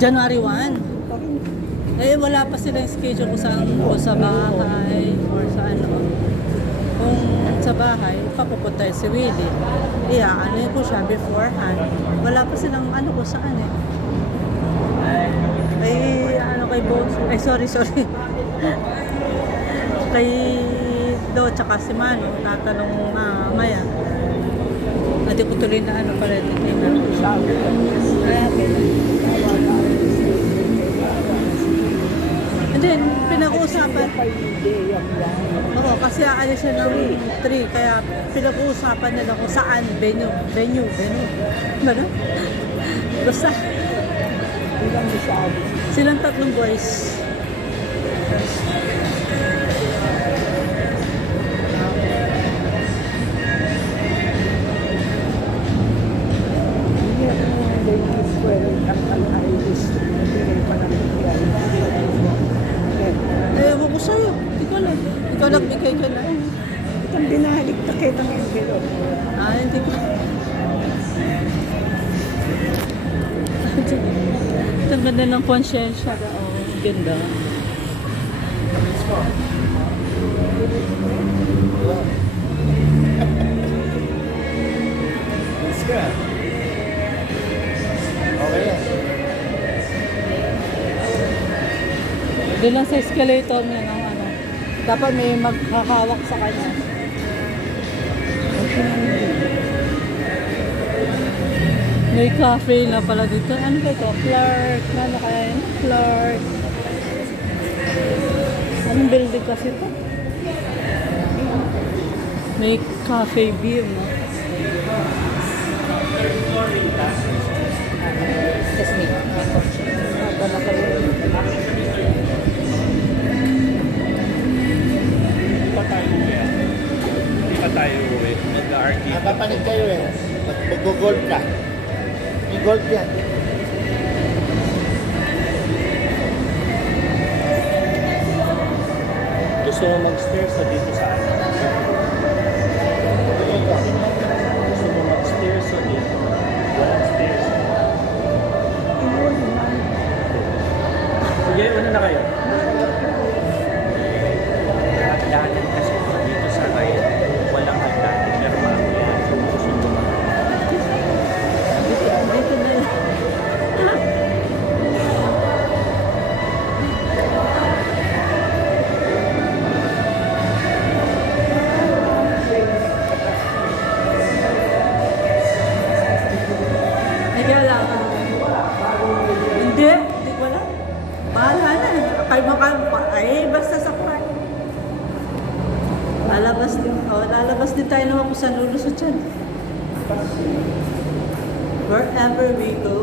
January 1. Eh, wala pa silang schedule kung saan o sa bahay or sa ano. Kung sa bahay, papupunta si Willie. Ano ko siya beforehand. Wala pa silang ano kung saan eh. Kay boss. Sorry. Kay Do, tsaka si Mano, tatanong maya. Hindi ko tuloy na ano pala. And then, pinag-uusapan. Oo, kasi aalis siya ng 3, kaya pinag-uusapan nila kung saan, venue. Ano? Basta. Silang 3 boys. Ewan ko sa'yo. Ikaw nagbigay ka na. Itang binahalik na kitang envelope. Hindi ko. Ang ganda ng konsyensya. Ganda. Doon lang sa escalator niya ng ano. Dapat may maghahawak sa kanya. May cafe na pala dito. Ano ba ito? Clark. Ano kaya yun? Clark. Anong building kasi ito? May cafe view, no? Excuse me. Hindi pa tayo uwi. Nag-argue. Papanig kayo eh. Mag-gold ka. May gold yan. Gusto mo mag-stairs sa dito sa akin? Gusto mo mag-stairs sa dito? Walang stairs. Sige, una na kayo. Dati kasi dito sa right, walang hagdan. Pero mamaya, susunod mo. Dito na yun. Kaya lang. Hindi, wala. Bahala na. Basta sa kwarto. Lalabas din tayo naman kung saan lulusot yan. Wherever we go,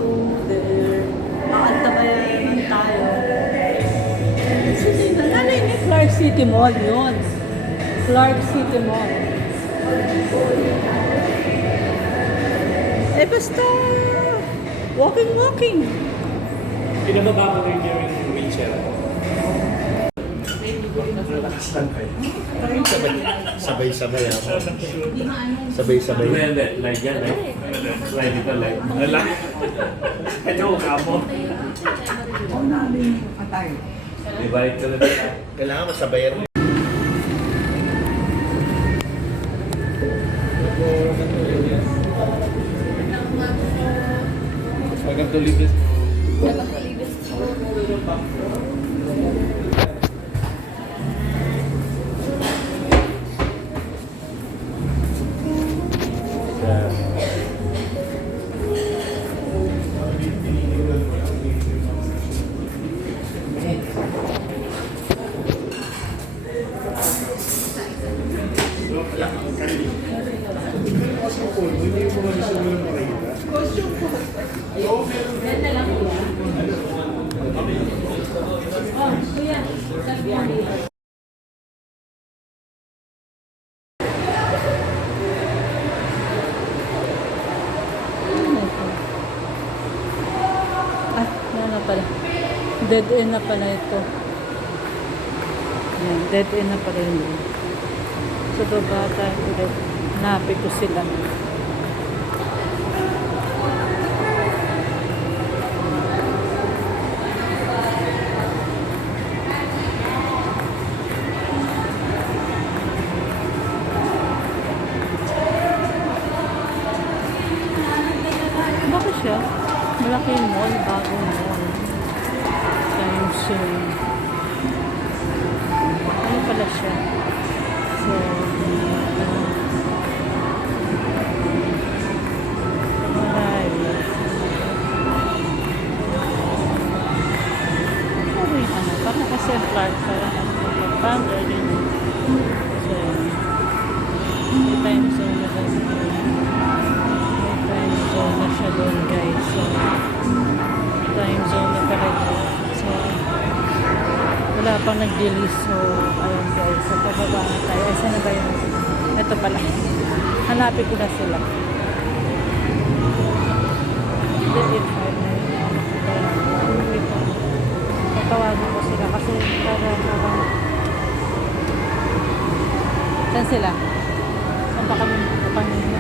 there. Makantabayan naman tayo. Nanay ni Clark City Mall yun. Clark City Mall. Basta walking. Pinababa mo rin yung wheelchair. Relax lang kayo. Sabay-sabay ako. Sabay-sabay. Hindi. Like yan, like. Slide dito, like. Like. Ito, kamo. Ako namin patay. Divide ka na dito. Kailangan masabayan. Welcome to Libis. Pala. Dead end na pala ito. Ayan, dead end na pala yun. Sa baba tayo ulit. Hanapin ko sila. Philippine Mall, bagong mall. Time soon. Ano pala siya? So, marami. Pero yung ano, parang kasi flat, parang pag-panda rin. So, may time zone na kasi. May time zone na siya doon, guys. So, time zone na pala doon. So, wala pang nag-delay. So, ayun guys. So, pababa na tayo. Ay, saan na ba yun? Ito pala. Hanapin ko na sila. Hindi, if I may. Tatawagan ko sila kasi para habang... Saan sila? Saan ba kami kanina?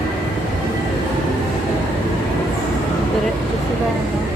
Diretso sila. Ano?